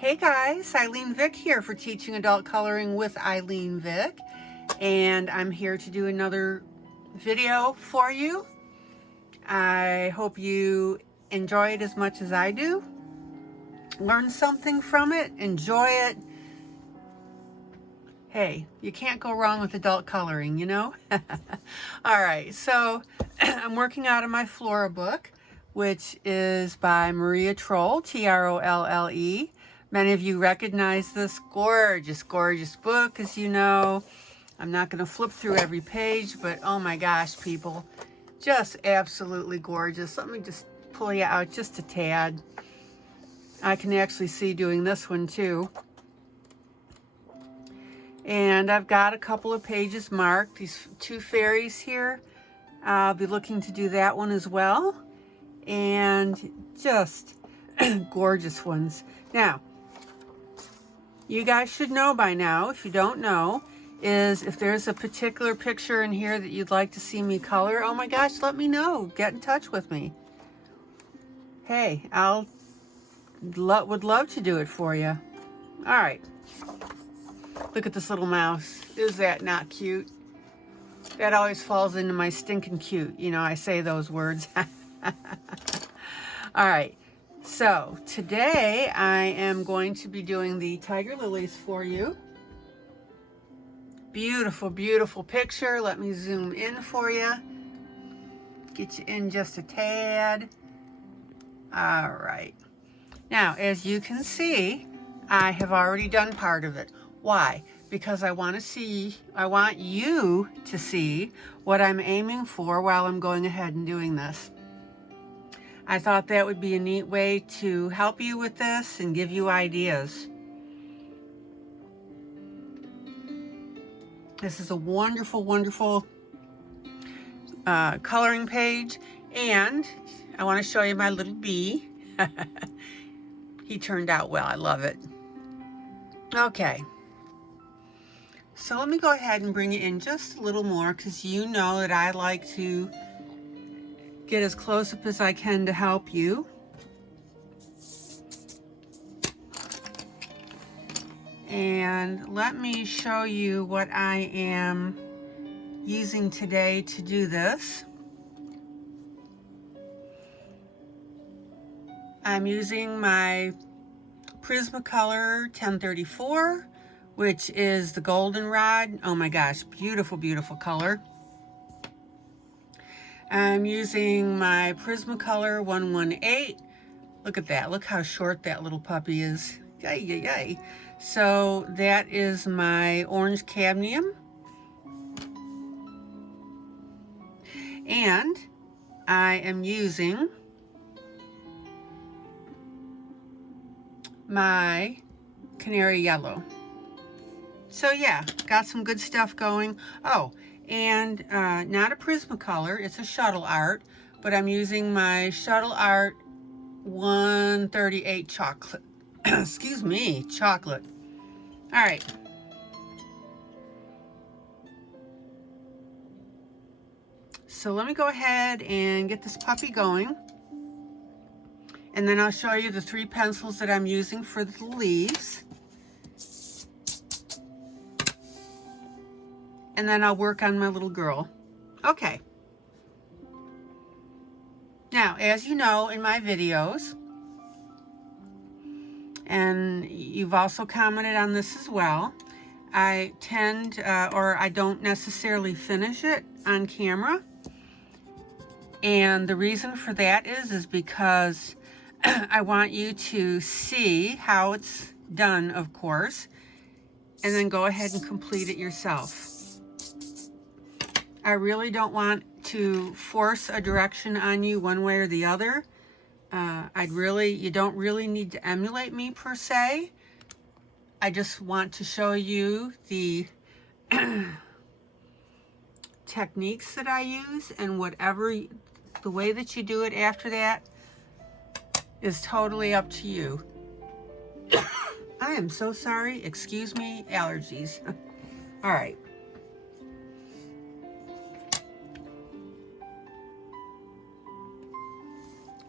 Hey guys, ILene Vick here for Teaching Adult Coloring with ILene Vick, and I'm here to do another video for you. I hope you enjoy it as much as I do. Learn something from it, enjoy it. Hey, you can't go wrong with adult coloring, you know? All right, so I'm working out of my Flora book, which is by Maria Trolle, Trolle. Many of you recognize this gorgeous, gorgeous book, as you know. I'm not going to flip through every page, but oh my gosh, people, just absolutely gorgeous. Let me just pull you out just a tad. I can actually see doing this one too. And I've got a couple of pages marked, these two fairies here. I'll be looking to do that one as well. And just gorgeous ones. Now, you guys should know by now, if you don't know, is if there's a particular picture in here that you'd like to see me color, oh my gosh, let me know. Get in touch with me. Hey, would love to do it for you. All right. Look at this little mouse. Is that not cute? That always falls into my stinking cute. You know, I say those words. All right. So today I am going to be doing the tiger lilies for you. Beautiful, beautiful picture. Let me zoom in for you. Get you in just a tad. All right. Now, as you can see, I have already done part of it. Why? Because I want you to see what I'm aiming for while I'm going ahead and doing this. I thought that would be a neat way to help you with this and give you ideas. This is a wonderful, wonderful coloring page. And I want to show you my little bee. He turned out well. I love it. Okay. So let me go ahead and bring it in just a little more because you know that I like to get as close up as I can to help you. And let me show you what I am using today to do this. I'm using my Prismacolor 1034, which is the goldenrod. Oh my gosh, beautiful, beautiful color. I'm using my Prismacolor 118. Look at that. Look how short that little puppy is. Yay, yay, yay. So that is my orange cadmium. And I am using my canary yellow. So yeah, got some good stuff going. Oh, and not a Prismacolor, it's a Shuttle Art, but I'm using my Shuttle Art 138 chocolate. Excuse me, chocolate. All right. So let me go ahead and get this puppy going. And then I'll show you the 3 pencils that I'm using for the leaves. And then I'll work on my little girl. Okay. Now, as you know in my videos, and you've also commented on this as well, I tend, or I don't necessarily finish it on camera. And the reason for that is because I want you to see how it's done, of course, and then go ahead and complete it yourself. I really don't want to force a direction on you one way or the other. You don't really need to emulate me per se. I just want to show you the techniques that I use, and the way that you do it after that is totally up to you. I am so sorry. Excuse me, allergies. All right.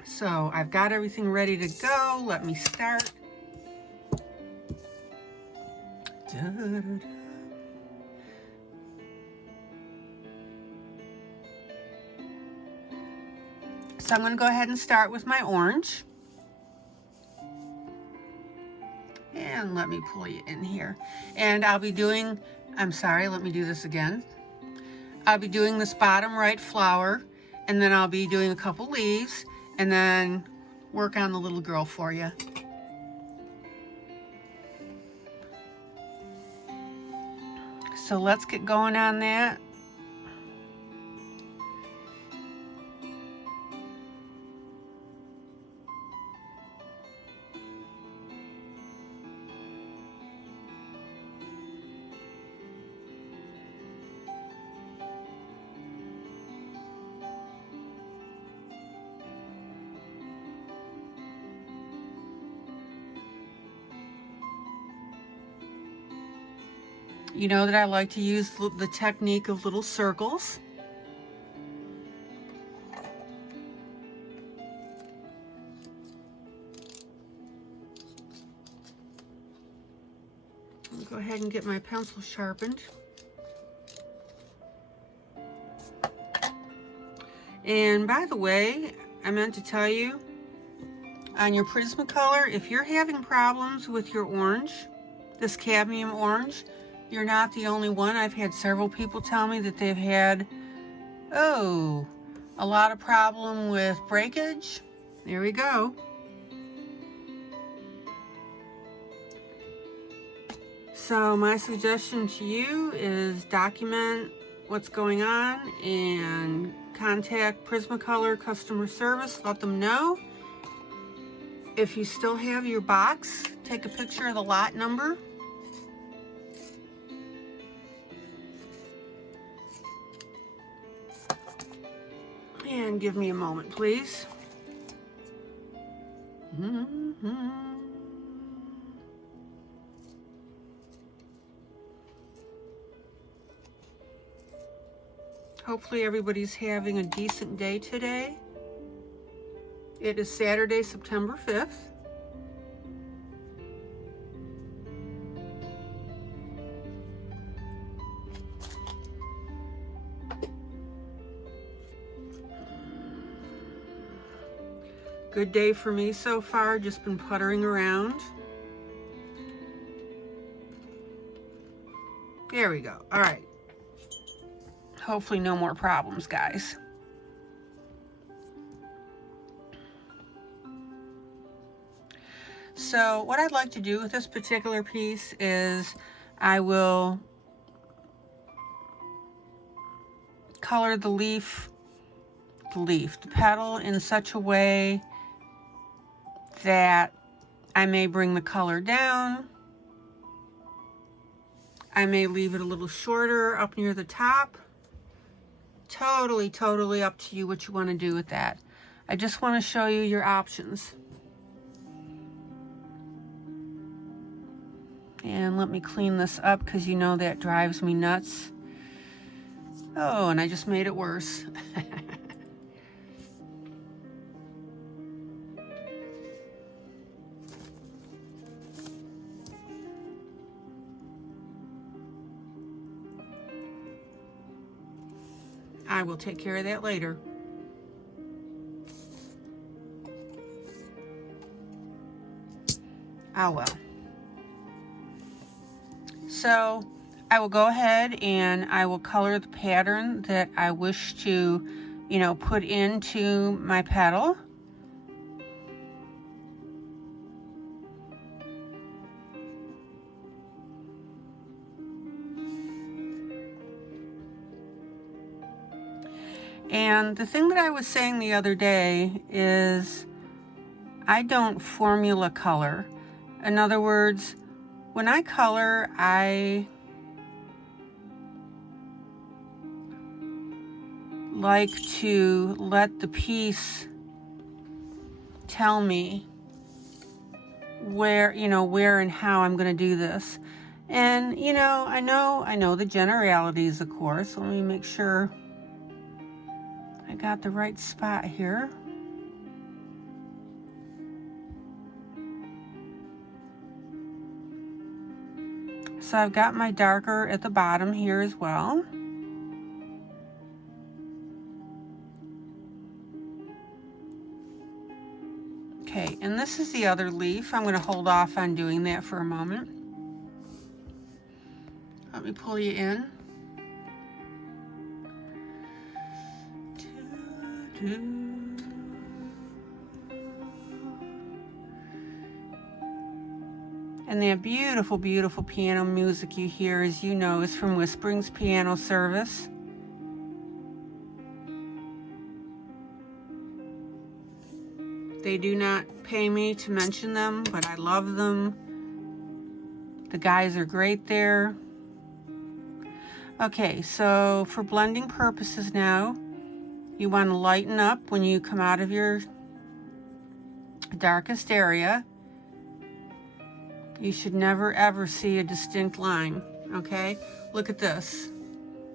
So I've got everything ready to go. Let me start. Da-da-da. So I'm going to go ahead and start with my orange. And let me pull you in here. And I'll be doing, I'm sorry, let me do this again. I'll be doing this bottom right flower, and then I'll be doing a couple leaves, and then work on the little girl for you. So let's get going on that. You know that I like to use the technique of little circles. I'll go ahead and get my pencil sharpened. And by the way, I meant to tell you, on your Prismacolor, if you're having problems with your orange, this cadmium orange, you're not the only one. I've had several people tell me that they've had, a lot of problem with breakage. There we go. So my suggestion to you is document what's going on and contact Prismacolor customer service. Let them know. If you still have your box, take a picture of the lot number. And give me a moment, please. Hopefully everybody's having a decent day today. It is Saturday, September 5th. Good day for me so far, just been puttering around. There we go. All right. Hopefully no more problems, guys. So what I'd like to do with this particular piece is I will color the petal in such a way that I may bring the color down. I may leave it a little shorter up near the top. Totally up to you what you want to do with that. I just want to show you your options. And let me clean this up because you know that drives me nuts. Oh, and I just made it worse. I will take care of that later. Oh well. So I will go ahead and I will color the pattern that I wish to, put into my petal. And the thing that I was saying the other day is I don't formula color. In other words, when I color, I like to let the piece tell me where and how I'm going to do this. And, I know the generalities, of course. Let me make sure I got the right spot here. So I've got my darker at the bottom here as well. Okay, and this is the other leaf. I'm going to hold off on doing that for a moment. Let me pull you in. And that beautiful, beautiful piano music you hear, as you know, is from Whispering's Piano Service. They do not pay me to mention them, but I love them. The guys are great there. Okay, so for blending purposes now, you want to lighten up when you come out of your darkest area. You should never ever see a distinct line, okay? Look at this.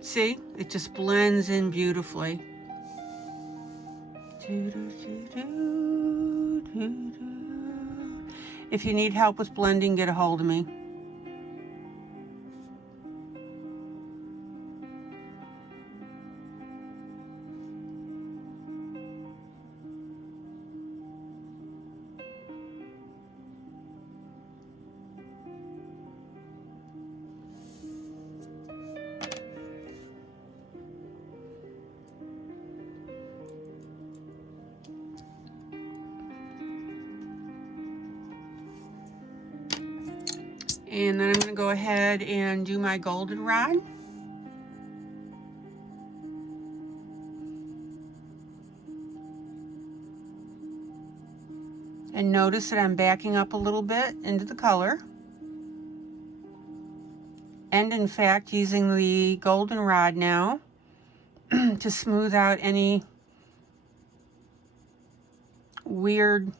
See? It just blends in beautifully. If you need help with blending, get a hold of me. And then I'm going to go ahead and do my goldenrod. And notice that I'm backing up a little bit into the color. And in fact, using the goldenrod now to smooth out any weird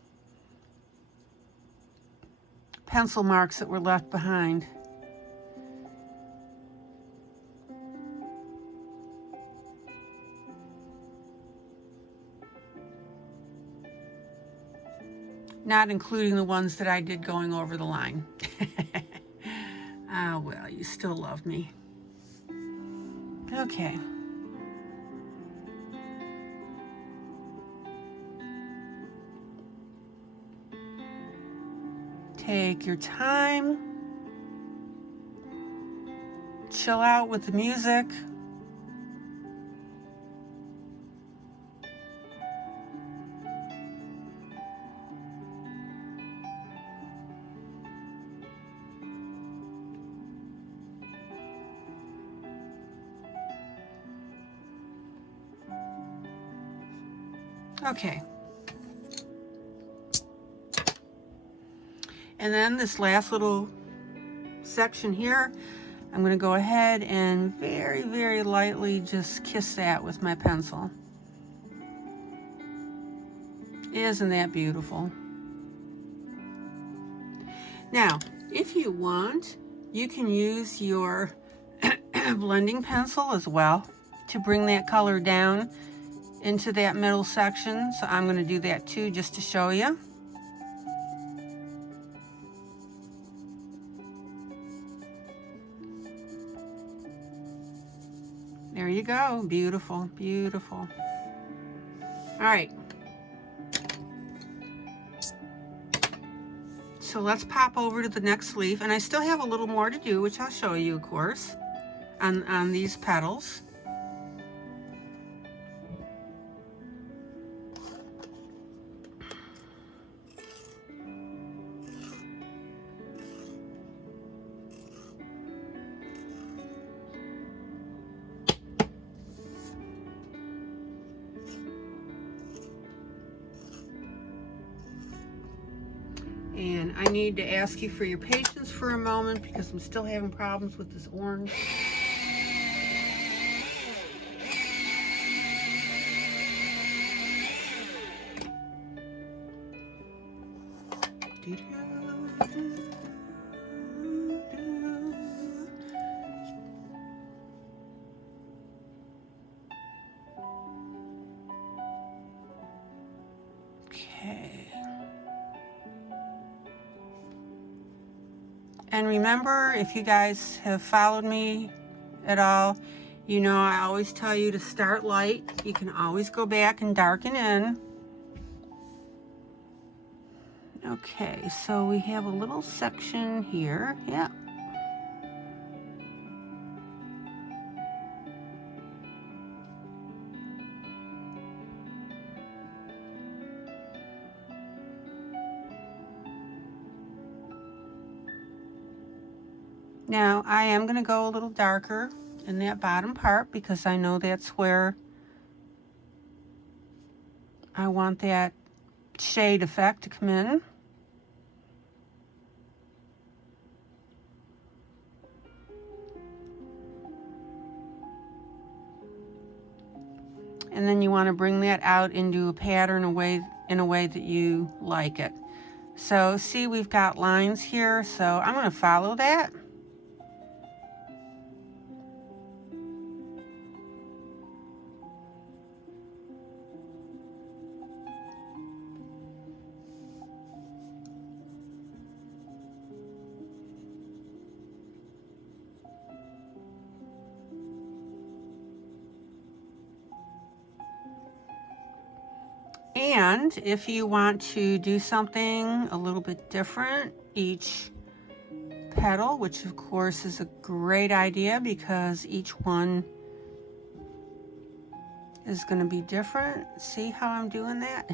pencil marks that were left behind. Not including the ones that I did going over the line. Ah, well, you still love me. Okay. Take your time. Chill out with the music. Okay. And then this last little section here, I'm going to go ahead and very, very lightly just kiss that with my pencil. Isn't that beautiful? Now, if you want, you can use your blending pencil as well to bring that color down into that middle section. So I'm going to do that too, just to show you. There you go. Beautiful, beautiful. All right. So let's pop over to the next leaf. And I still have a little more to do, which I'll show you, of course, on these petals. And I need to ask you for your patience for a moment because I'm still having problems with this orange. And remember, if you guys have followed me at all, you know I always tell you to start light. You can always go back and darken in. Okay, so we have a little section here. Yeah. Now I am going to go a little darker in that bottom part because I know that's where I want that shade effect to come in. And then you want to bring that out into a pattern in a way that you like it. So see, we've got lines here, so I'm going to follow that. And if you want to do something a little bit different, each petal, which of course is a great idea because each one is going to be different. See how I'm doing that?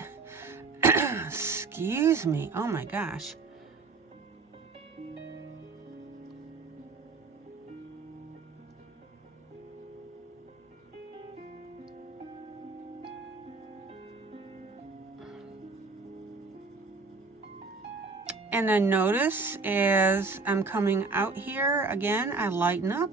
Excuse me. Oh my gosh. And then notice as I'm coming out here, again, I lighten up.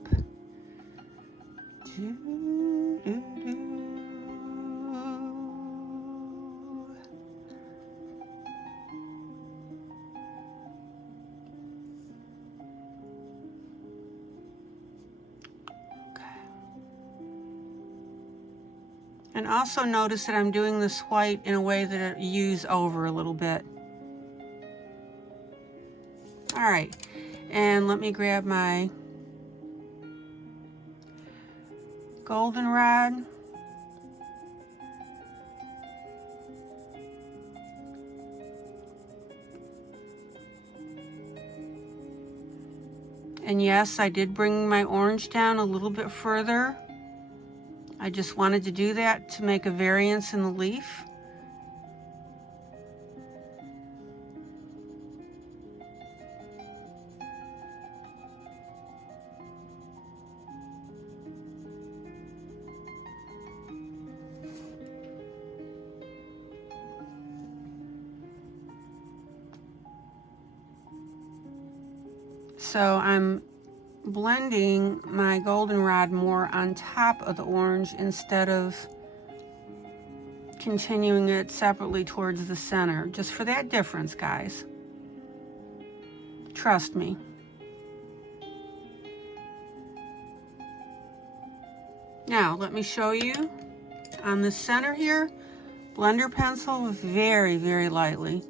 And also notice that I'm doing this white in a way that I use over a little bit. All right, and let me grab my goldenrod. And yes, I did bring my orange down a little bit further. I just wanted to do that to make a variance in the leaf. So I'm blending my goldenrod more on top of the orange instead of continuing it separately towards the center, just for that difference, guys. Trust me. Now, let me show you on the center here, blender pencil very, very lightly.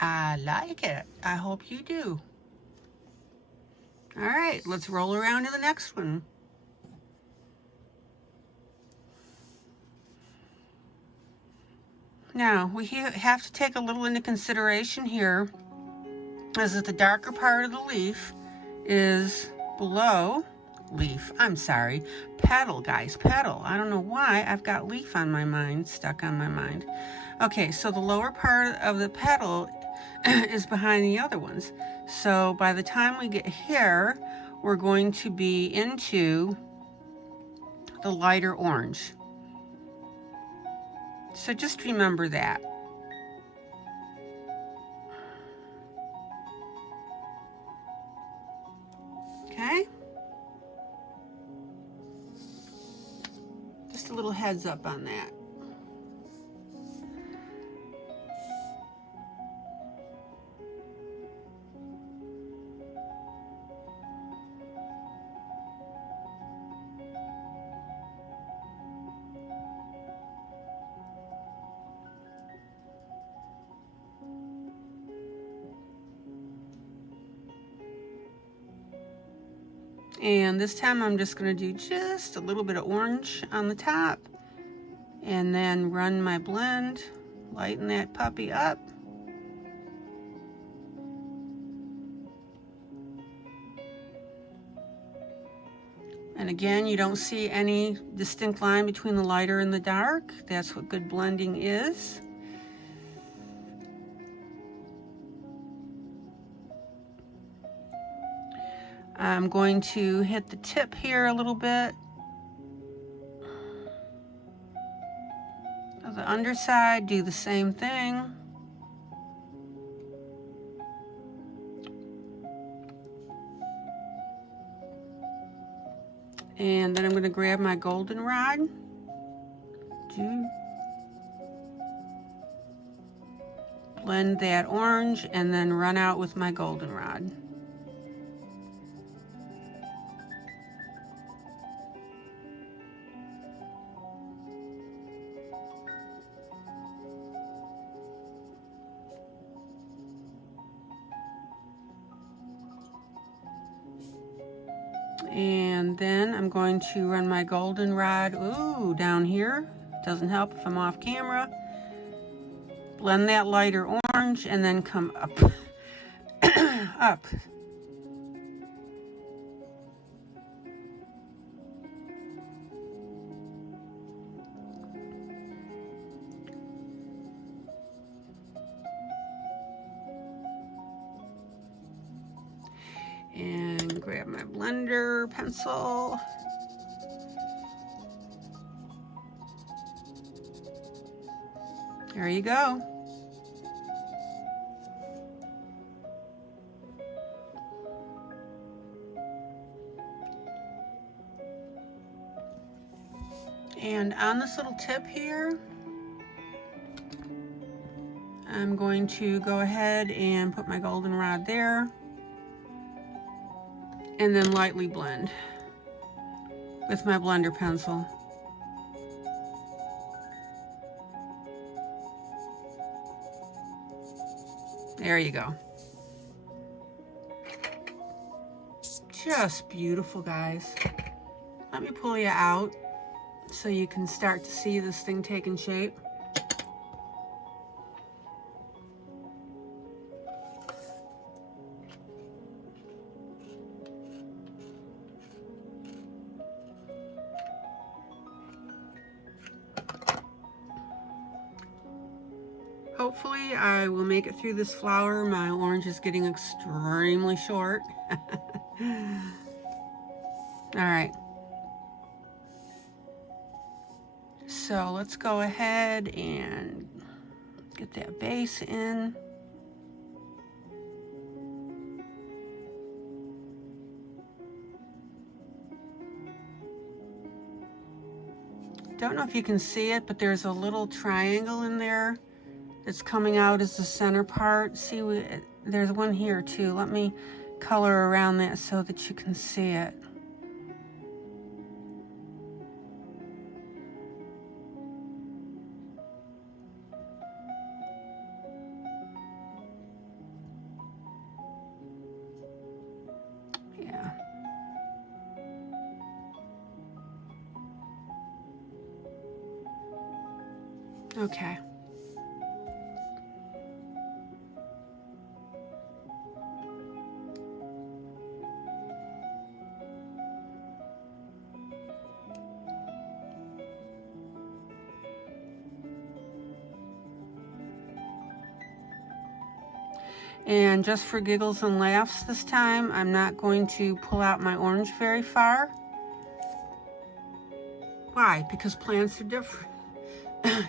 I like it. I hope you do. All right, let's roll around to the next one. Now, we have to take a little into consideration here, is that the darker part of the leaf is below leaf. I'm sorry, petal, guys, petal. I don't know why I've got leaf on my mind, stuck on my mind. Okay, so the lower part of the petal is behind the other ones. So by the time we get here, we're going to be into the lighter orange. So just remember that. heads up on that. And this time I'm just going to do just a little bit of orange on the top and then run my blend, lighten that puppy up. And again, you don't see any distinct line between the lighter and the dark. That's what good blending is. I'm going to hit the tip here a little bit. The underside, do the same thing. And then I'm going to grab my goldenrod. Blend that orange and then run out with my goldenrod. And then I'm going to run my goldenrod, down here. Doesn't help if I'm off camera. Blend that lighter orange and then come up. Up. And grab my blender pencil. There you go. And on this little tip here, I'm going to go ahead and put my goldenrod there. And then lightly blend with my blender pencil. There you go. Just beautiful, guys. Let me pull you out so you can start to see this thing taking shape. Hopefully I will make it through this flower. My orange is getting extremely short. All right. So let's go ahead and get that base in. Don't know if you can see it, but there's a little triangle in there. It's coming out as the center part. See, there's one here too. Let me color around that so that you can see it. Yeah. Okay. And just for giggles and laughs this time, I'm not going to pull out my orange very far. Why? Because plants are different.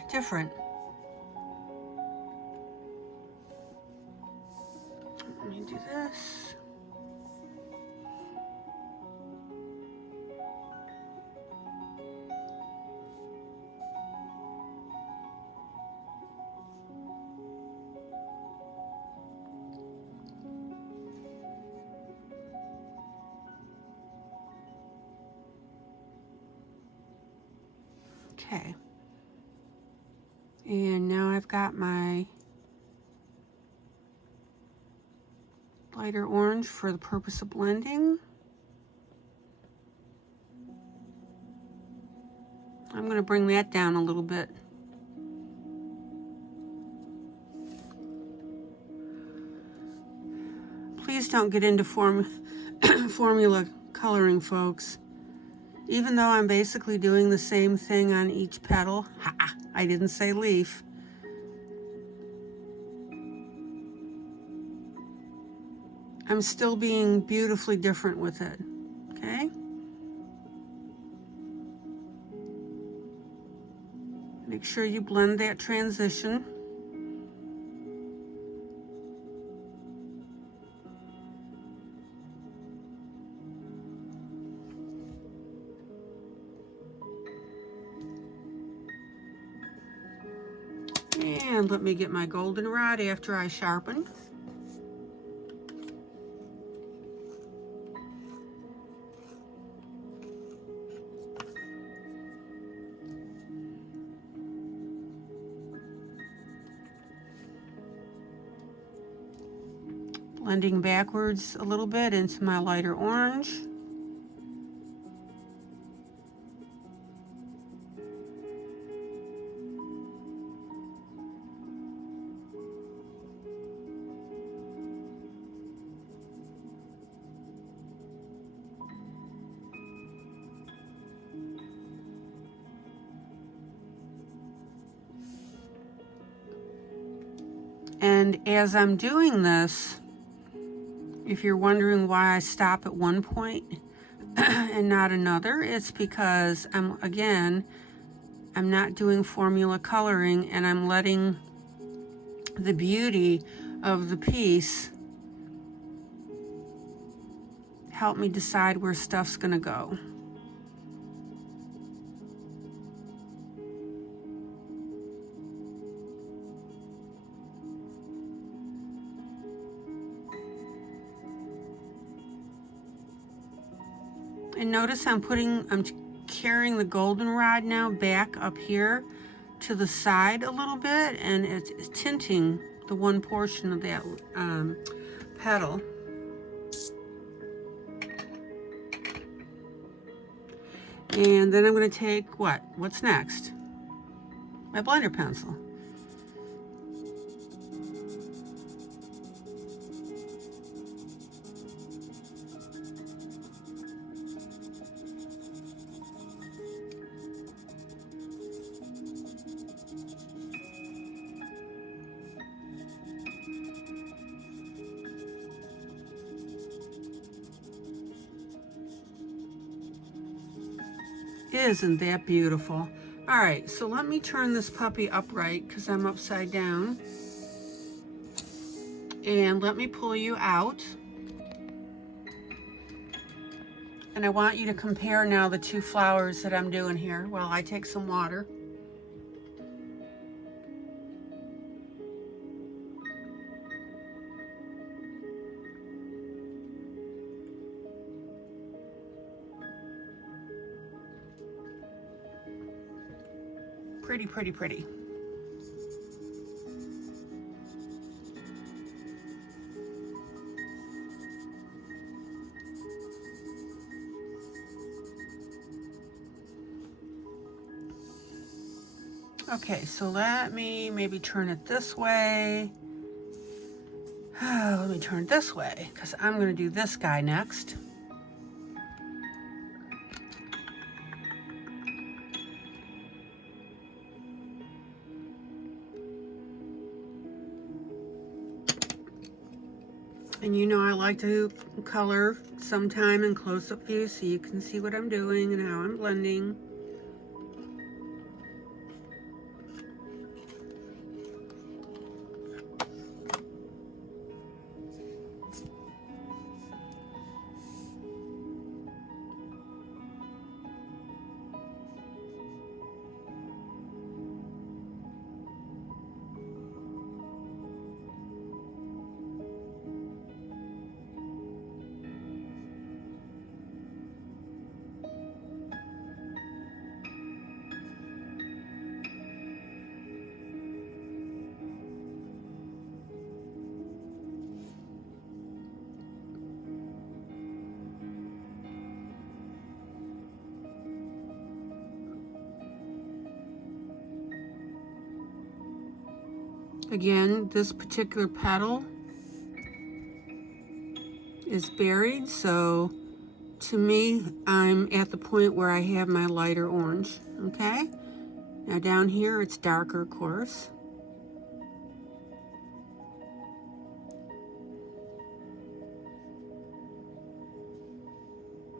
Different. Let me do this. Okay. And now I've got my lighter orange for the purpose of blending. I'm going to bring that down a little bit. Please don't get into formula coloring, folks. Even though I'm basically doing the same thing on each petal, I didn't say leaf. I'm still being beautifully different with it, okay? Make sure you blend that transition. And let me get my goldenrod after I sharpen. Blending backwards a little bit into my lighter orange. And as I'm doing this, if you're wondering why I stop at one point and not another, it's because I'm not doing formula coloring, and I'm letting the beauty of the piece help me decide where stuff's gonna go. And notice I'm carrying the goldenrod now back up here to the side a little bit, and it's tinting the one portion of that petal. And then I'm going to take what's next? My blender pencil. Isn't that beautiful? All right, so let me turn this puppy upright because I'm upside down. And let me pull you out. And I want you to compare now the two flowers that I'm doing here while I take some water. Pretty, pretty, pretty. Okay, so let me maybe turn it this way. Let me turn it this way because I'm going to do this guy next. And you know I like to color sometime in close-up view so you can see what I'm doing and how I'm blending. Again, this particular petal is buried, so to me, I'm at the point where I have my lighter orange, okay? Now down here, it's darker, of course.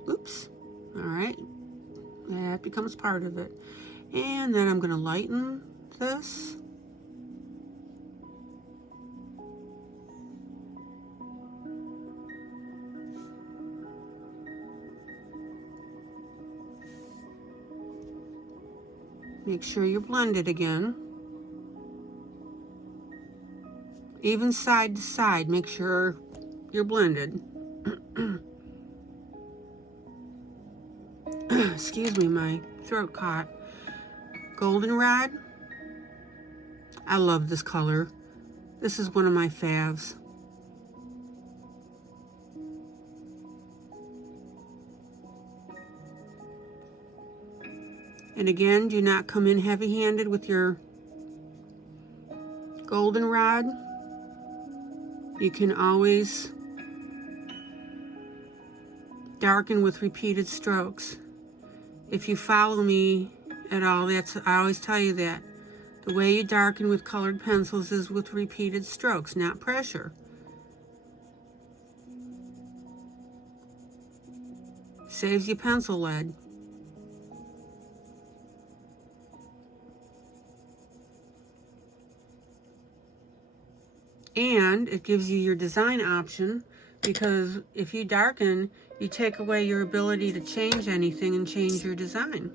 Oops, all right, that becomes part of it. And then I'm gonna lighten this. Make sure you blend it again. Even side to side, make sure you're blended. Excuse me, my throat caught. Goldenrod. I love this color. This is one of my faves. And again, do not come in heavy-handed with your goldenrod. You can always darken with repeated strokes. If you follow me at all, I always tell you that. The way you darken with colored pencils is with repeated strokes, not pressure. Saves you pencil lead. And it gives you your design option, because if you darken, you take away your ability to change anything and change your design.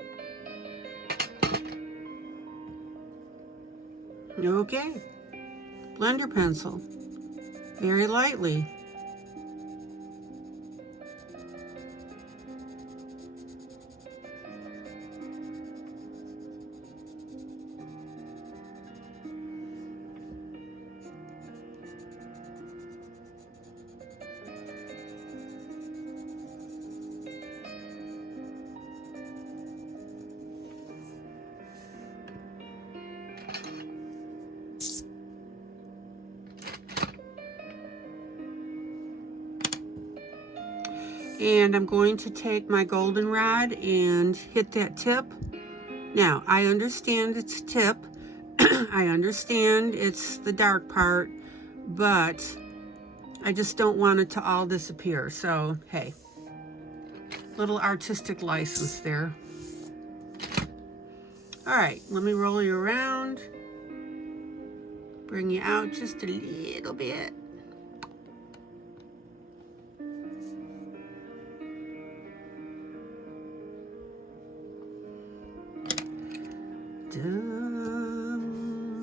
Okay, blender pencil, very lightly. And I'm going to take my goldenrod and hit that tip. Now, I understand it's a tip. I understand it's the dark part, but I just don't want it to all disappear. So, hey, little artistic license there. All right, let me roll you around. Bring you out just a little bit.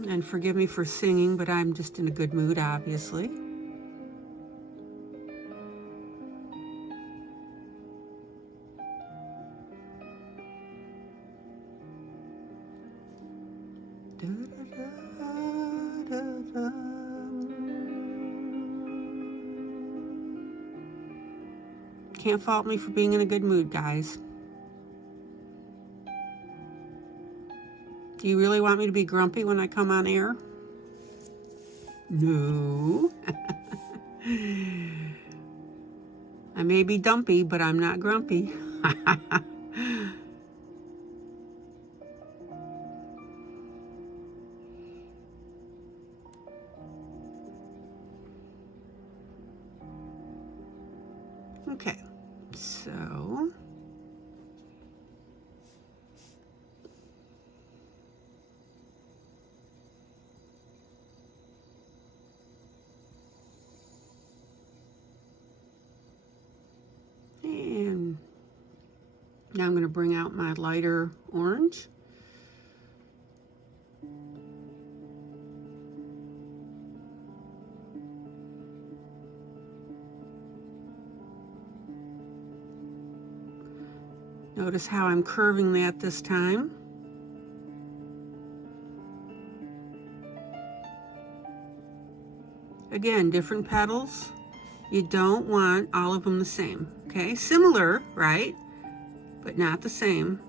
And forgive me for singing, but I'm just in a good mood, obviously. Can't fault me for being in a good mood, guys. Do you really want me to be grumpy when I come on air? No. I may be dumpy, but I'm not grumpy. Okay, so and now I'm going to bring out my lighter orange. Notice how I'm curving that this time. Again, different petals. You don't want all of them the same, okay? Similar, right? But not the same.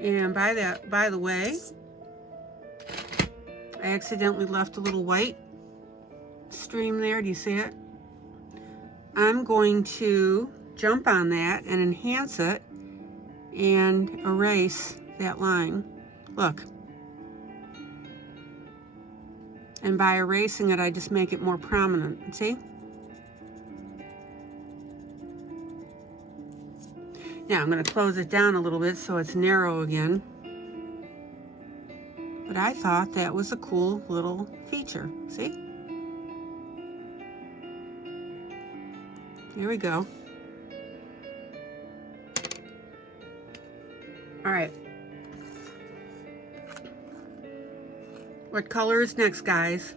And by the way, I accidentally left a little white stream there. Do you see it? I'm going to jump on that and enhance it and erase that line. Look. And by erasing it, I just make it more prominent. See? Now I'm going to close it down a little bit so it's narrow again. But I thought that was a cool little feature. See? Here we go. All right. What color is next, guys?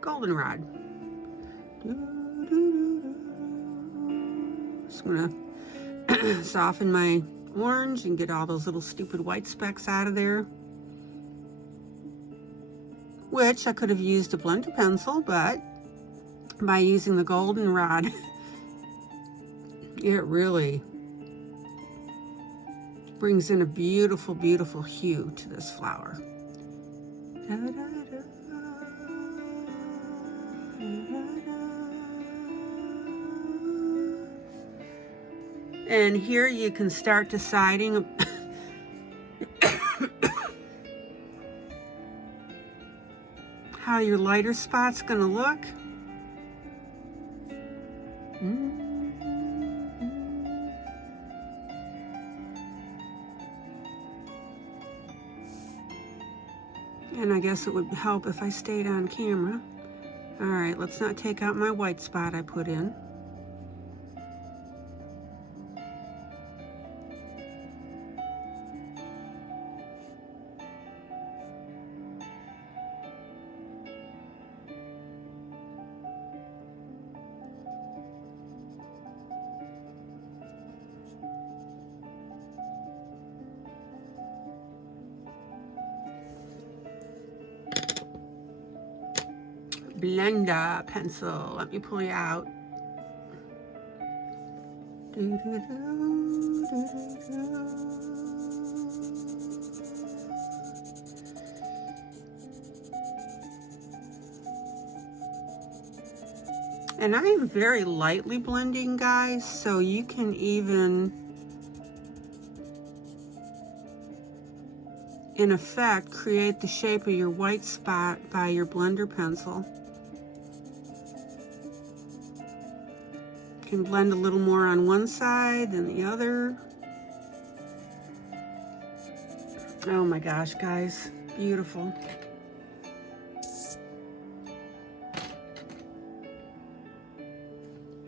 Goldenrod. Just gonna soften my orange and get all those little stupid white specks out of there. Which I could have used a blender pencil, but by using the goldenrod, it really brings in a beautiful, beautiful hue to this flower. And here you can start deciding how your lighter spot's gonna look. And I guess it would help if I stayed on camera. All right, let's not take out my white spot I put in. Blender pencil, let me pull you out. And I am very lightly blending, guys, so you can even, in effect, create the shape of your white spot by your blender pencil. You can blend a little more on one side than the other. Oh my gosh, guys, beautiful.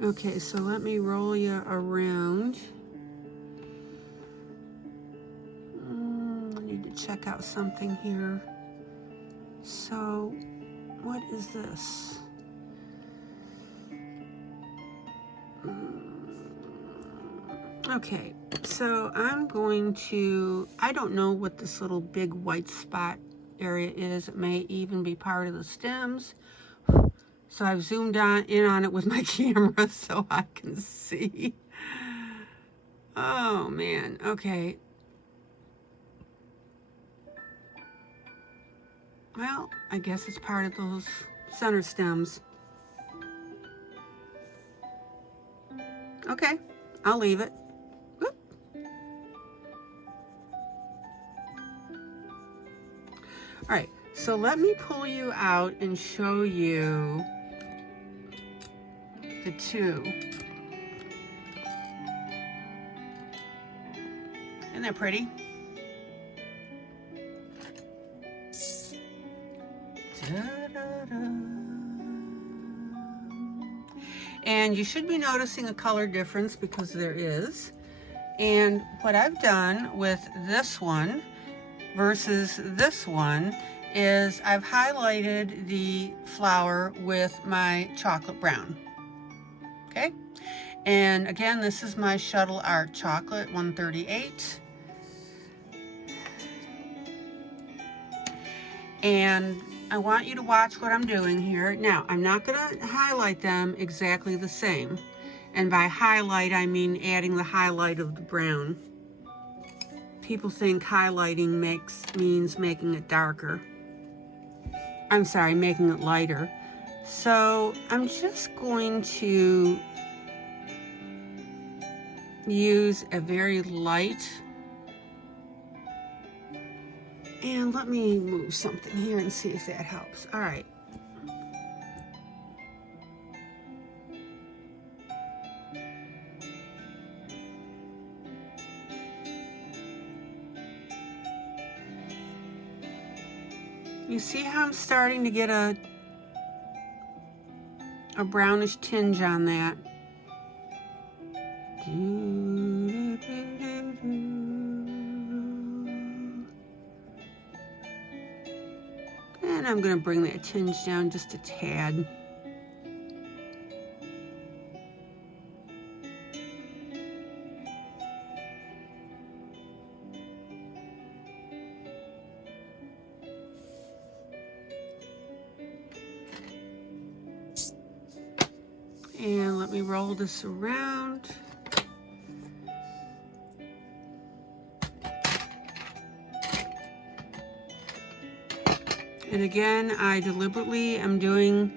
Okay, so let me roll you around. I need to check out something here. So, what is this? Okay, so I'm going to, I don't know what this little big white spot area is. It may even be part of the stems. So I've zoomed in on it with my camera so I can see. Oh man, okay. Well, I guess it's part of those center stems. Okay, I'll leave it. Whoop. All right, so let me pull you out and show you the two. Isn't that pretty? And you should be noticing a color difference because there is. And what I've done with this one versus this one is I've highlighted the flower with my chocolate brown. Okay, And again, this is my Shuttle Art Chocolate 138. And I want you to watch what I'm doing here. Now, I'm not going to highlight them exactly the same. And by highlight, I mean adding the highlight of the brown. People think highlighting means making it darker. I'm sorry, making it lighter. So I'm just going to use a very light, and let me move something here and see if that helps. All right. You see how I'm starting to get a brownish tinge on that? And I'm going to bring that tinge down just a tad. And let me roll this around. And again, I deliberately am doing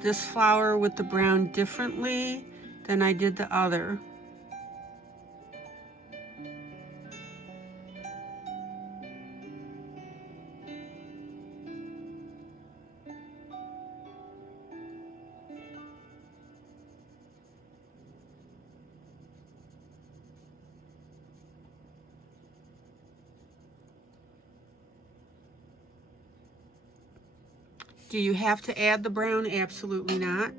this flower with the brown differently than I did the other. Do you have to add the brown? Absolutely not.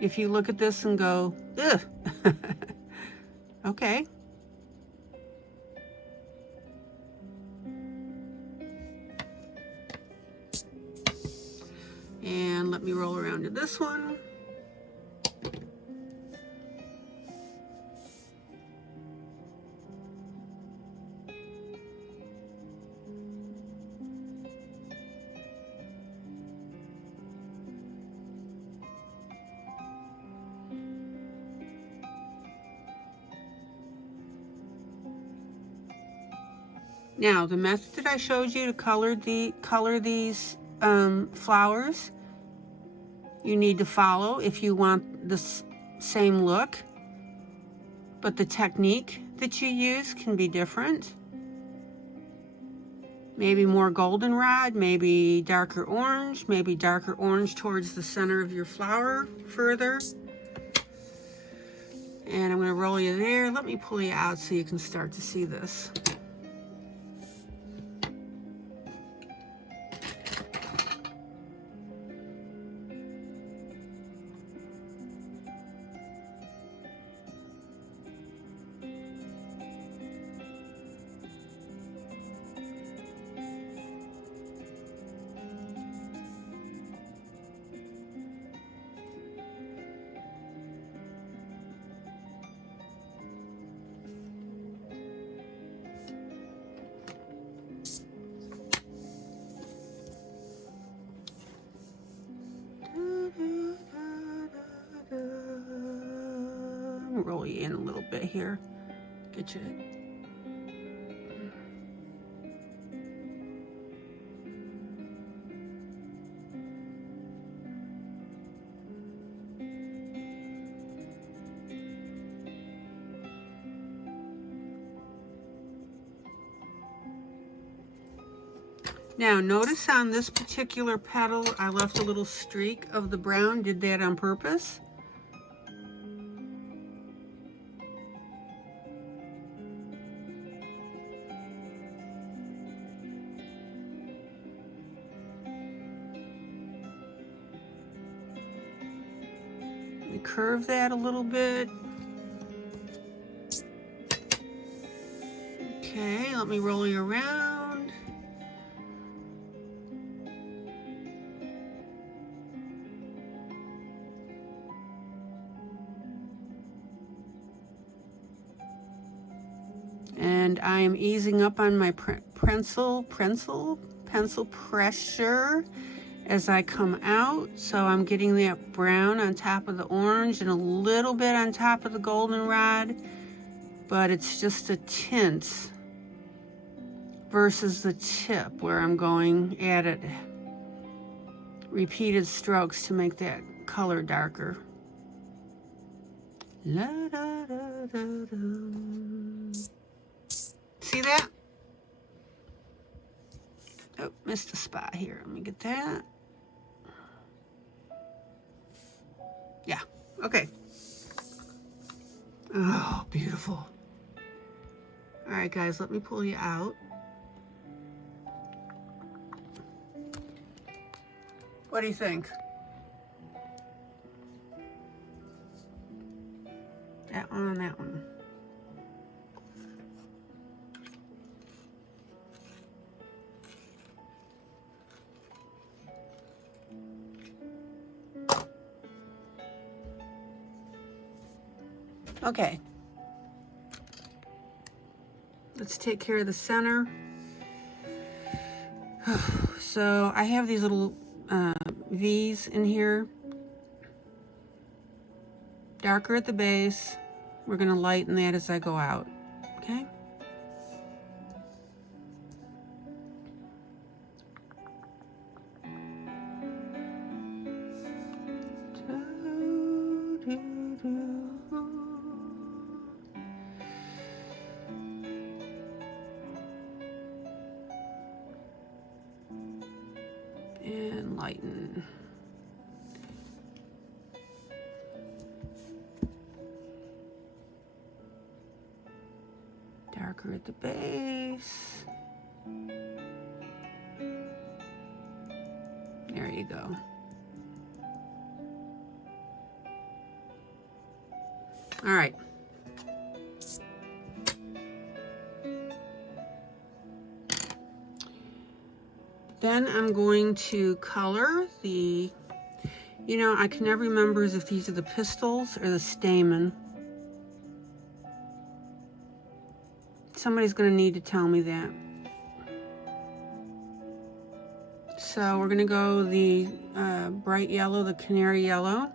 If you look at this and go, ugh, okay. And let me roll around to this one. Now, the method that I showed you to color these flowers, you need to follow if you want this same look, but the technique that you use can be different. Maybe more goldenrod, maybe darker orange towards the center of your flower further. And I'm going to roll you there. Let me pull you out so you can start to see this. Roll you in a little bit here. Get you. Now notice on this particular petal, I left a little streak of the brown. Did that on purpose. Curve that a little bit. Okay, let me roll you around. And I am easing up on my pencil pressure as I come out. So I'm getting that brown on top of the orange and a little bit on top of the goldenrod, but it's just a tint versus the tip where I'm going at it repeated strokes to make that color darker. La, da, da, da, da. See that? Oh, missed a spot here. Let me get that. Yeah, okay. Oh, beautiful. All right, guys, let me pull you out. What do you think? That one and that one. Okay. Let's take care of the center. So I have these little V's in here. Darker at the base. We're going to lighten that as I go out. Okay? And lighten. Darker at the base. There you go. All right. Then I'm going to color the, you know, I can never remember if these are the pistils or the stamen. Somebody's going to need to tell me that. So we're going to go the bright yellow, the canary yellow.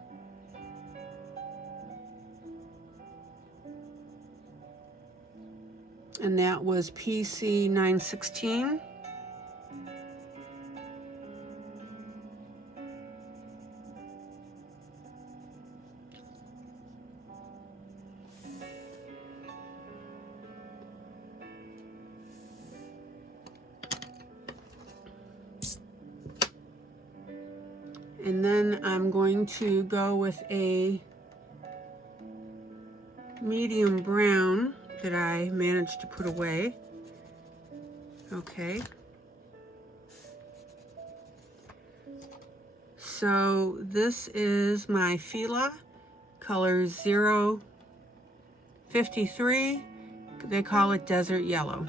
And that was PC 916. And then I'm going to go with a medium brown that I managed to put away. Okay. So this is my Fila, color 053. They call it desert yellow.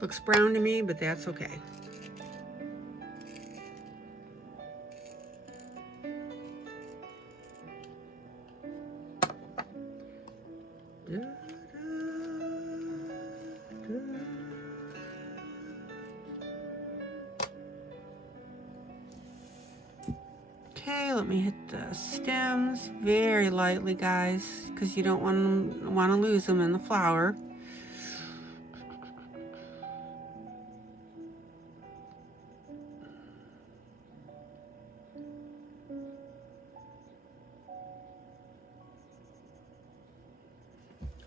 Looks brown to me, but that's okay. Okay, let me hit the stems very lightly, guys, because you don't want to lose them in the flower.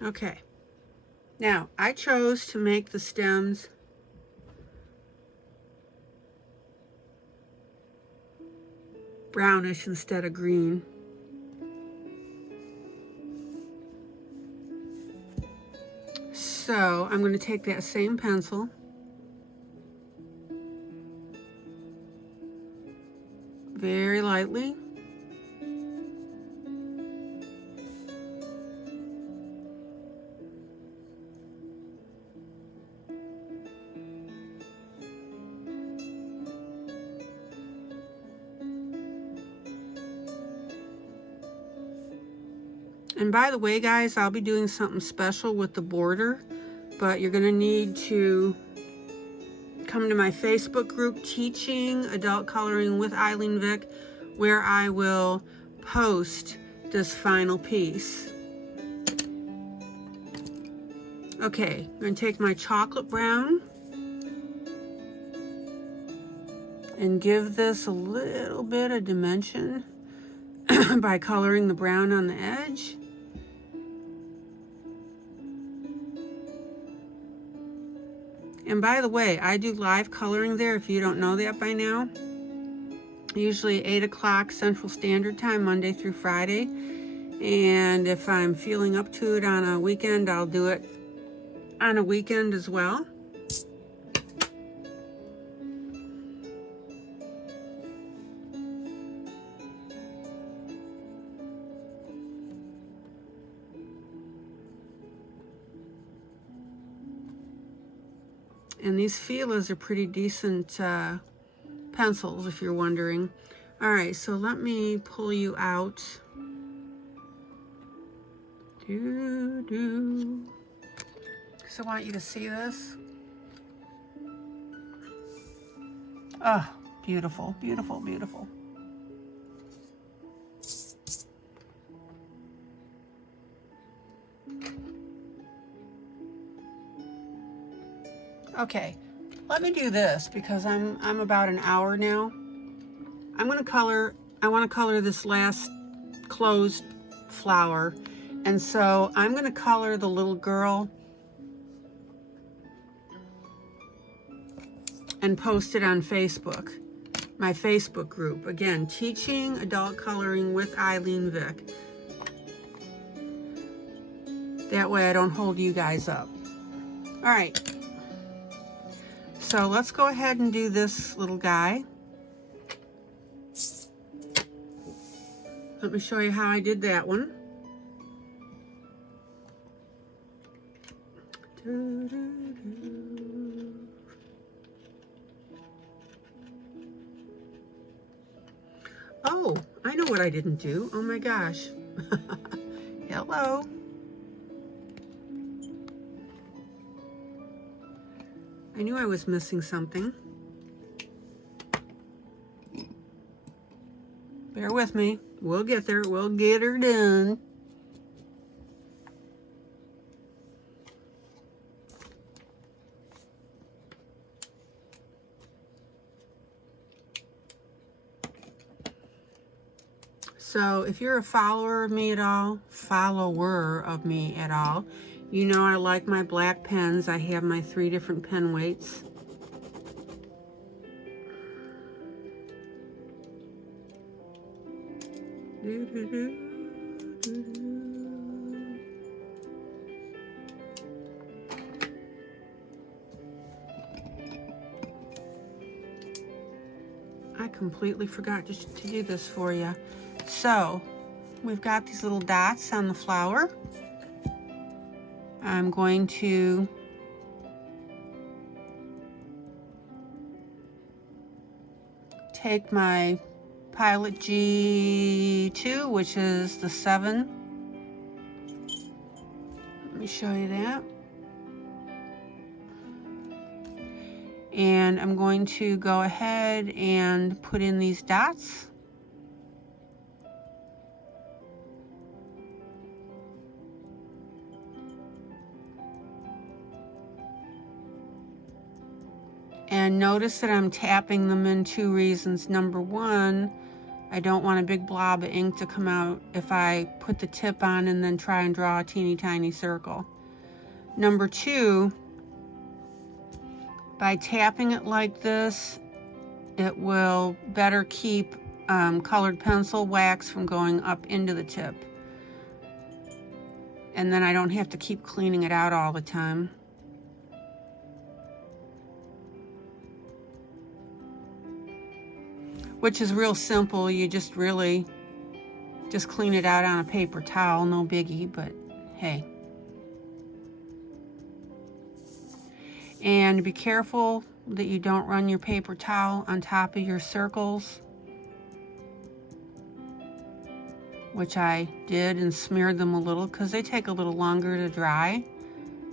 Okay, now I chose to make the stems brownish instead of green. So I'm going to take that same pencil, very lightly, and by the way, guys, I'll be doing something special with the border. but you're gonna need to come to my Facebook group, Teaching Adult Coloring with ILene Vick, where I will post this final piece. Okay, I'm gonna take my chocolate brown and give this a little bit of dimension by coloring the brown on the edge. And by the way, I do live coloring there if you don't know that by now. Usually 8 o'clock Central Standard Time, Monday through Friday. And if I'm feeling up to it on a weekend, I'll do it on a weekend as well. And these Fila's are pretty decent pencils, if you're wondering. All right, so let me pull you out. So I want you to see this. Oh, beautiful, beautiful, beautiful. Okay, let me do this because I'm about an hour now. I want to color this last closed flower. And so I'm going to color the little girl and post it on Facebook, my Facebook group. Again, Teaching Adult Coloring with ILene Vick. That way I don't hold you guys up. All right. So let's go ahead and do this little guy. Let me show you how I did that one. Oh, I know what I didn't do. Oh my gosh. Hello. I knew I was missing something. Bear with me. We'll get there. We'll get her done. So if you're a follower of me at all, you know I like my black pens. I have my 3 different pen weights. I completely forgot just to do this for you. So we've got these little dots on the flower. I'm going to take my Pilot G2, which is the 7. Let me show you that. And I'm going to go ahead and put in these dots. And notice that I'm tapping them in 2 reasons. Number 1, I don't want a big blob of ink to come out if I put the tip on and then try and draw a teeny tiny circle. Number 2, by tapping it like this, it will better keep colored pencil wax from going up into the tip. And then I don't have to keep cleaning it out all the time. Which is real simple. You just really just clean it out on a paper towel, no biggie, but hey. And be careful that you don't run your paper towel on top of your circles, which I did, and smeared them a little because they take a little longer to dry.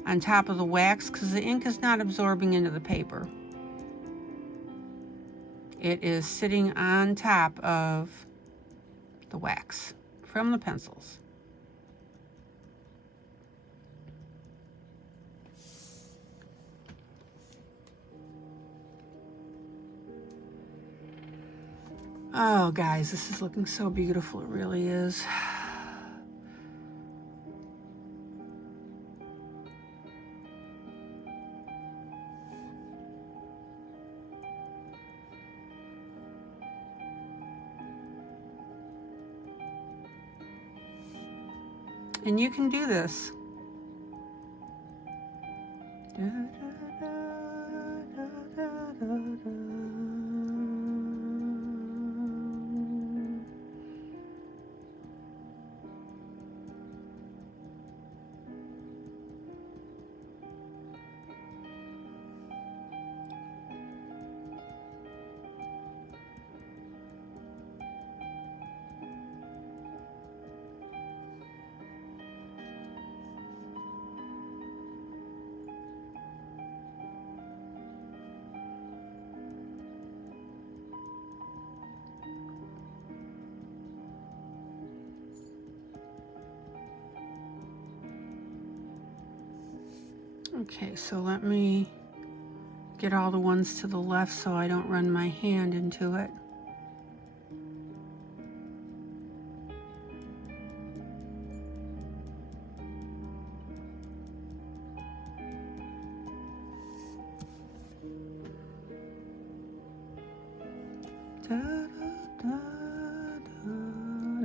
on top of the wax because the ink is not absorbing into the paper. It is sitting on top of the wax from the pencils. Oh, guys, this is looking so beautiful. It really is. And you can do this. Okay, so let me get all the ones to the left so I don't run my hand into it. And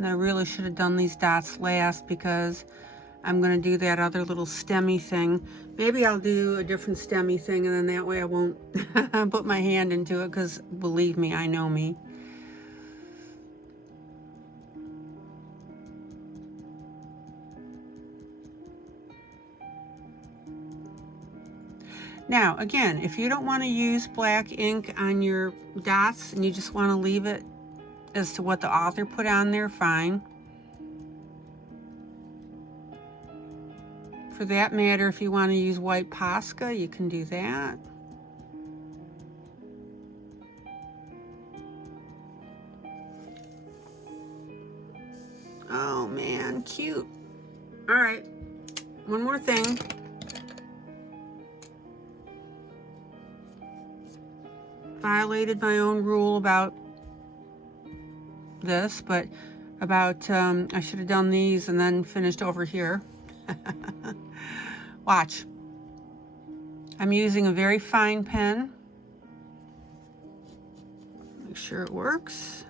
I really should have done these dots last because I'm going to do that other little stemmy thing. Maybe I'll do a different stemmy thing, and then that way I won't put my hand into it, because believe me, I know me. Now, again, if you don't want to use black ink on your dots and you just want to leave it as to what the author put on there, fine. For that matter, if you want to use white Posca, you can do that. Oh man, cute. All right, one more thing. Violated my own rule about this, but about I should have done these and then finished over here. Watch. I'm using a very fine pen. Make sure it works.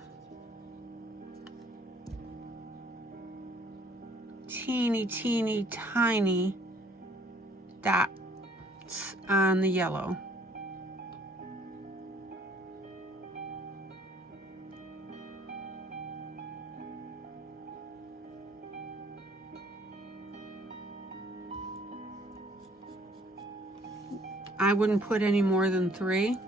Teeny, teeny, tiny dots on the yellow. I wouldn't put any more than 3.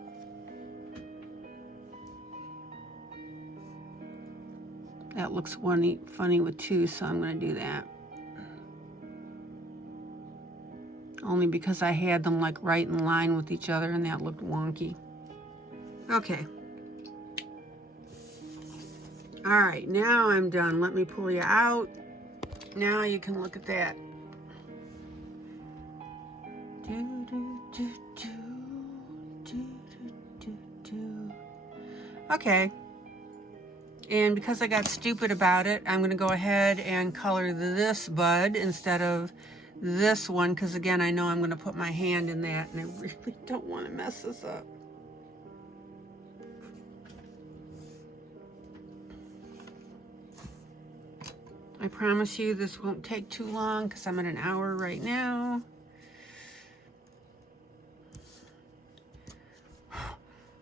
That looks funny with 2, so I'm going to do that. Only because I had them like right in line with each other and that looked wonky. Okay. All right, now I'm done. Let me pull you out. Now you can look at that. Okay, and because I got stupid about it, I'm going to go ahead and color this bud instead of this one, because again, I know I'm going to put my hand in that, and I really don't want to mess this up. I promise you this won't take too long because I'm at an hour right now.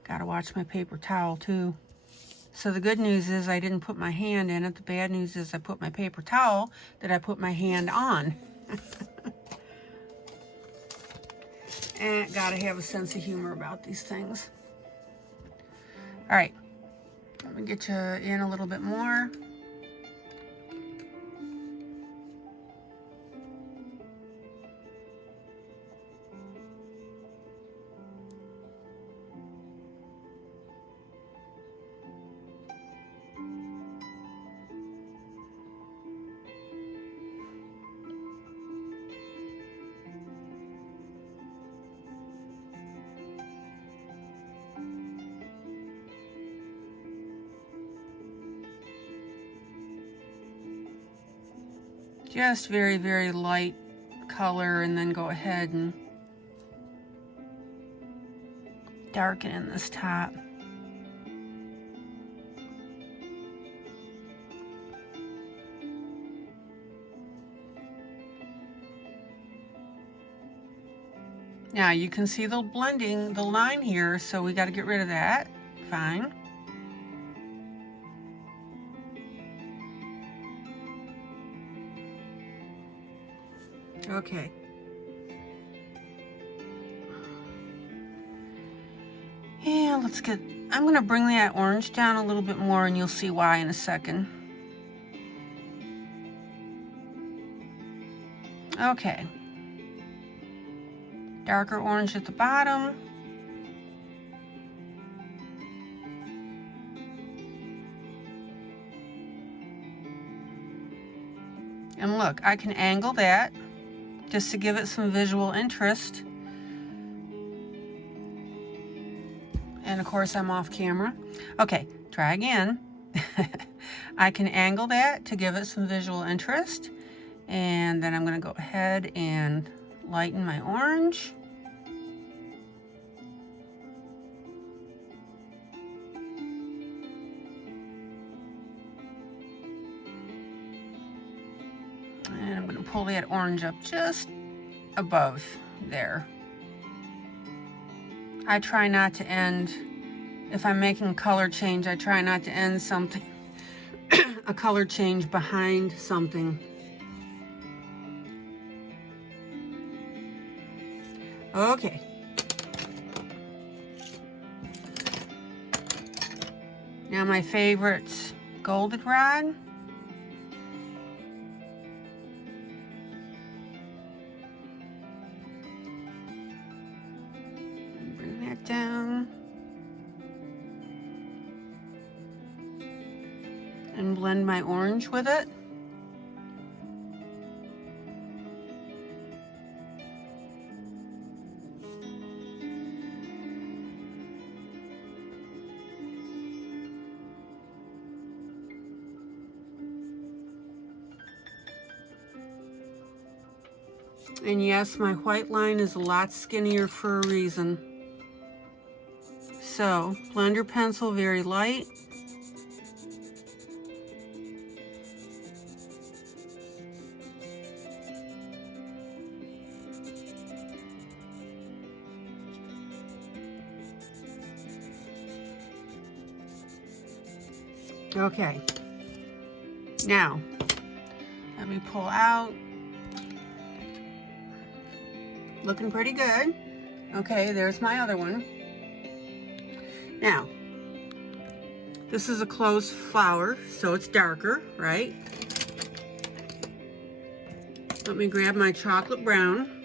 Gotta watch my paper towel too. So the good news is I didn't put my hand in it. The bad news is I put my paper towel that I put my hand on. And gotta have a sense of humor about these things. All right, let me get you in a little bit more. Just very, very light color, and then go ahead and darken in this top. Now you can see the blending, the line here, so we got to get rid of that. Fine. Okay. And let's get, I'm going to bring that orange down a little bit more, and you'll see why in a second. Okay. Darker orange at the bottom. And look, I can angle that just to give it some visual interest. And of course I'm off camera. Okay, try again. I can angle that to give it some visual interest. And then I'm going to go ahead and lighten my orange. And I'm going to pull that orange up just above there. I try not to end, if I'm making a color change, I try not to end something, a color change behind something. Okay. Now my favorite goldenrod. Bring that down. And blend my orange with it. And yes, my white line is a lot skinnier for a reason. So, blender pencil very light. Okay. Now, let me pull out. Looking pretty good. Okay, there's my other one. Now, this is a closed flower, so it's darker, right? Let me grab my chocolate brown.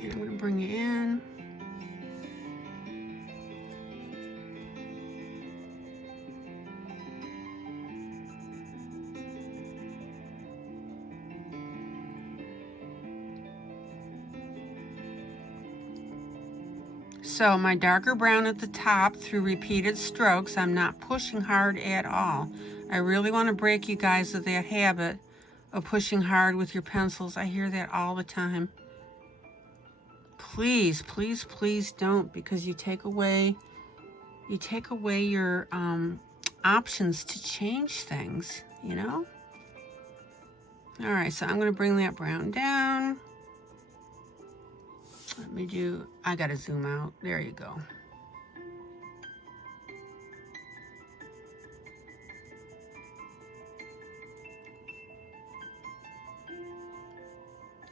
And I'm going to bring it in. So my darker brown at the top through repeated strokes, I'm not pushing hard at all. I really want to break you guys of that habit of pushing hard with your pencils. I hear that all the time. Please, please, please don't, because you take away your options to change things, you know? All right, so I'm going to bring that brown down. Let me do, I gotta zoom out. There you go.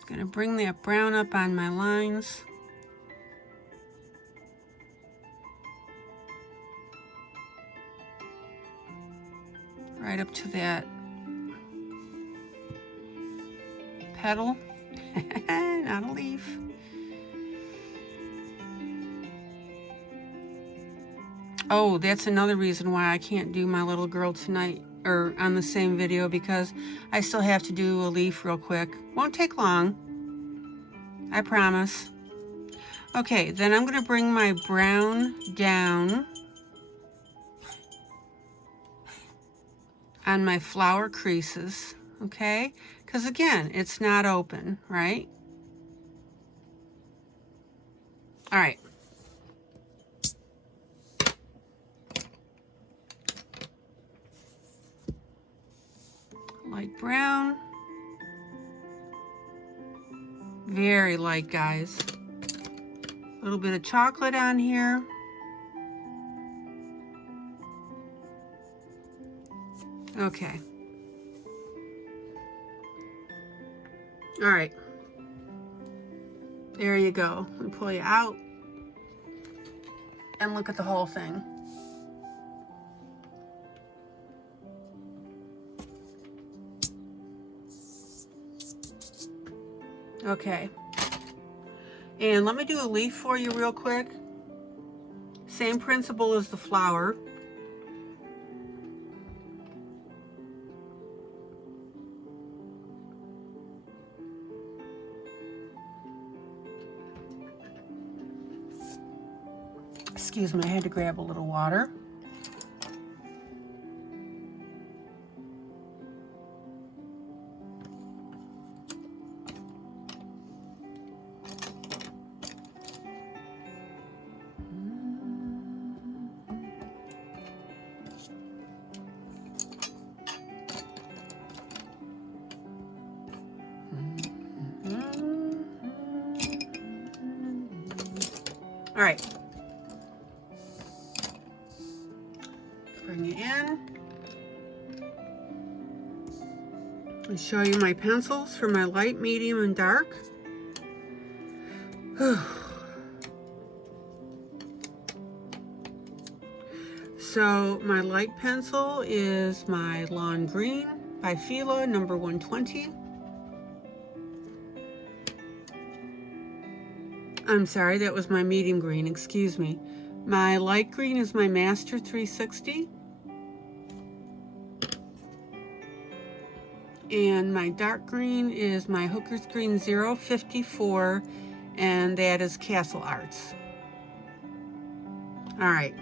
Gonna bring that brown up on my lines. Right up to that petal, not a leaf. Oh, that's another reason why I can't do my little girl tonight or on the same video, because I still have to do a leaf real quick. Won't take long, I promise. Okay, then I'm going to bring my brown down on my flower creases, okay? Because again, it's not open, right? All right. Light brown. Very light, guys. A little bit of chocolate on here. Okay. All right. There you go. Let me pull you out and look at the whole thing. Okay. And let me do a leaf for you real quick. Same principle as the flower. Excuse me, I had to grab a little water. All right. Bring it in. I'll show you my pencils for my light, medium, and dark. So my light pencil is my Lawn Green by Flora, number 120. I'm sorry, that was my medium green, excuse me. My light green is my Master 360. And my dark green is my Hooker's Green 054, and that is Castle Arts. All right.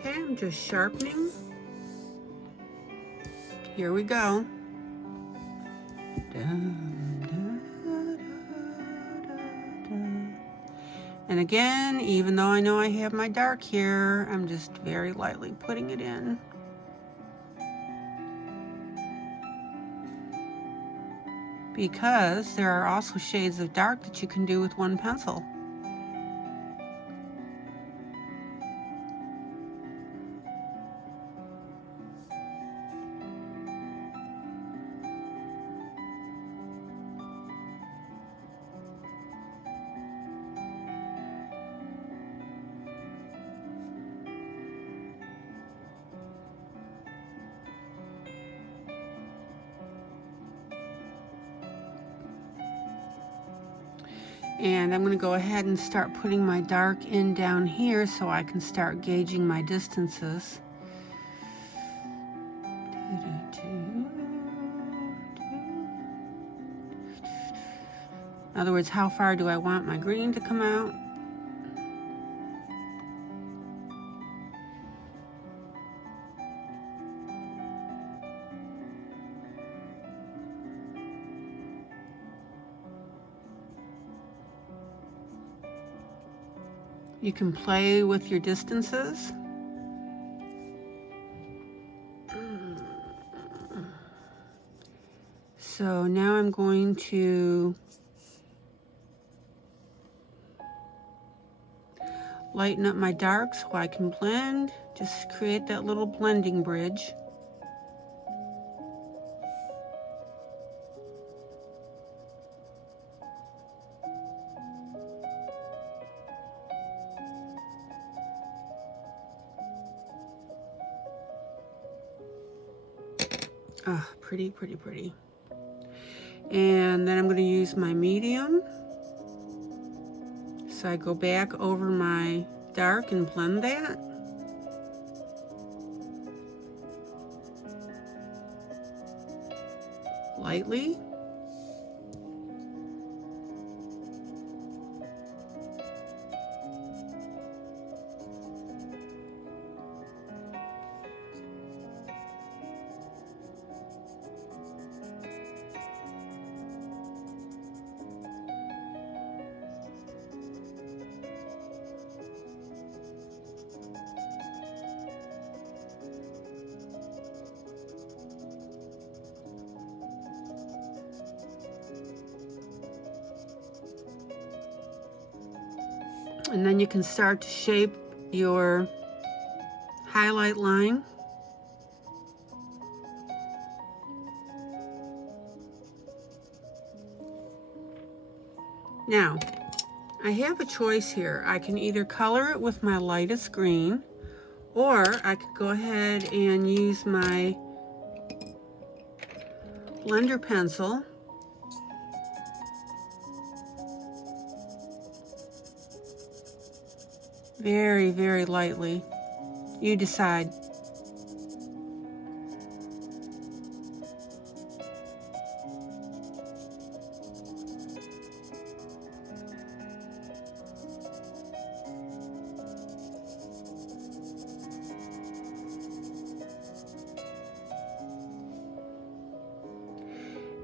Okay, I'm just sharpening. Here we go. And again, even though I know I have my dark here, I'm just very lightly putting it in. Because there are also shades of dark that you can do with one pencil. And I'm going to go ahead and start putting my dark in down here so I can start gauging my distances. In other words, how far do I want my green to come out? You can play with your distances. So now I'm going to lighten up my dark so I can blend. Just create that little blending bridge. Oh, pretty, pretty, pretty. And then I'm going to use my medium. So I go back over my dark and blend that. Lightly. And then you can start to shape your highlight line. Now, I have a choice here. I can either color it with my lightest green, or I could go ahead and use my blender pencil very, very lightly. You decide.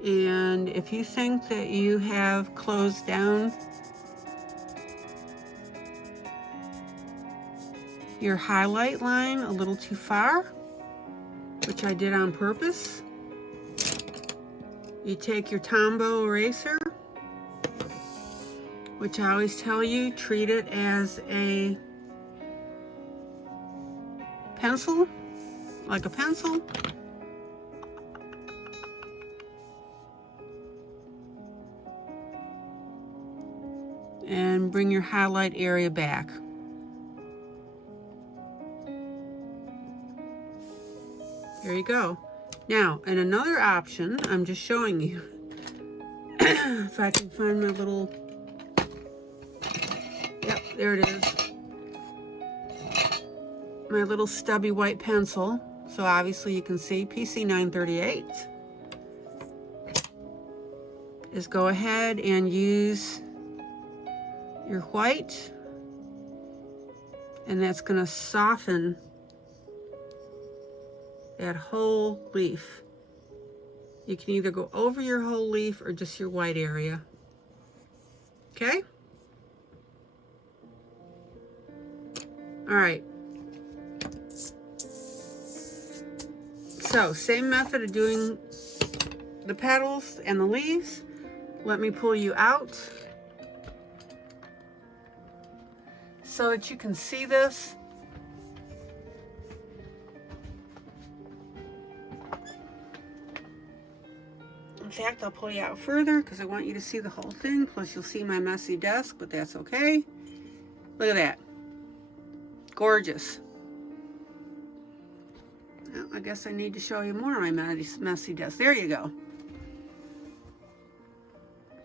And if you think that you have closed down your highlight line a little too far, which I did on purpose, you take your Tombow eraser, which I always tell you, treat it as a pencil, like a pencil. And bring your highlight area back. There you go. Now, and another option, I'm just showing you. If I can find my little, yep, there it is. My little stubby white pencil. So obviously you can see PC 938. Is go ahead and use your white, and that's going to soften that whole leaf. You can either go over your whole leaf or just your white area. Okay? All right. So, same method of doing the petals and the leaves. Let me pull you out so that you can see this. In fact, I'll pull you out further because I want you to see the whole thing. Plus, you'll see my messy desk, but that's okay. Look at that. Gorgeous. Well, I guess I need to show you more of my messy desk. There you go.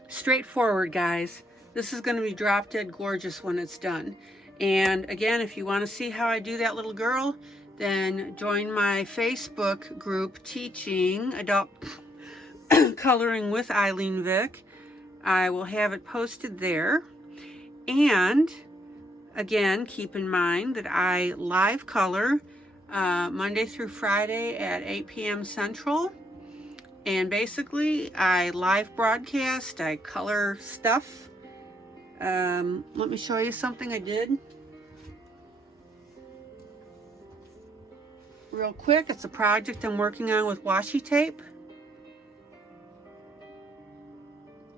Straightforward, guys. This is going to be drop dead gorgeous when it's done. And again, if you want to see how I do that little girl, then join my Facebook group teaching adult coloring with ILene Vick. I will have it posted there. And again, keep in mind that I live color Monday through Friday at 8 p.m. Central. And basically, I live broadcast, I color stuff. Let me show you something I did real quick. It's a project I'm working on with washi tape.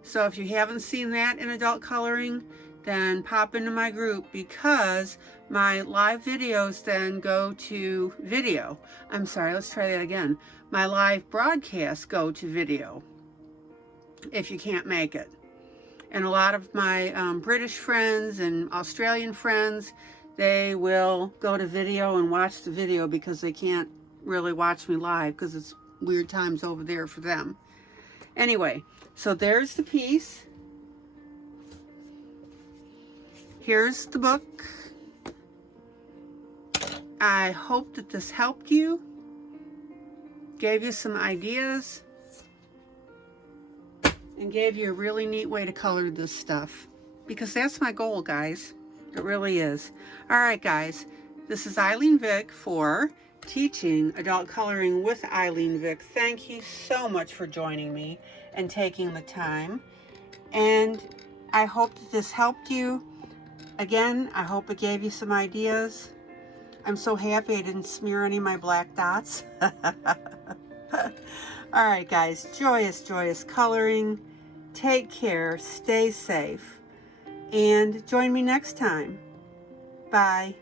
So if you haven't seen that in adult coloring, then pop into my group, because my live videos then go to video. I'm sorry, let's try that again. My live broadcasts go to video if you can't make it. And a lot of my British friends and Australian friends, they will go to video and watch the video because they can't really watch me live because it's weird times over there for them. Anyway, so there's the piece. Here's the book. I hope that this helped you, gave you some ideas, and gave you a really neat way to color this stuff. Because that's my goal, guys. It really is. All right, guys. This is ILene Vick for Teaching Adult Coloring with ILene Vick. Thank you so much for joining me and taking the time. And I hope that this helped you. Again, I hope it gave you some ideas. I'm so happy I didn't smear any of my black dots. All right, guys. Joyous, joyous coloring. Take care. Stay safe. And join me next time. Bye.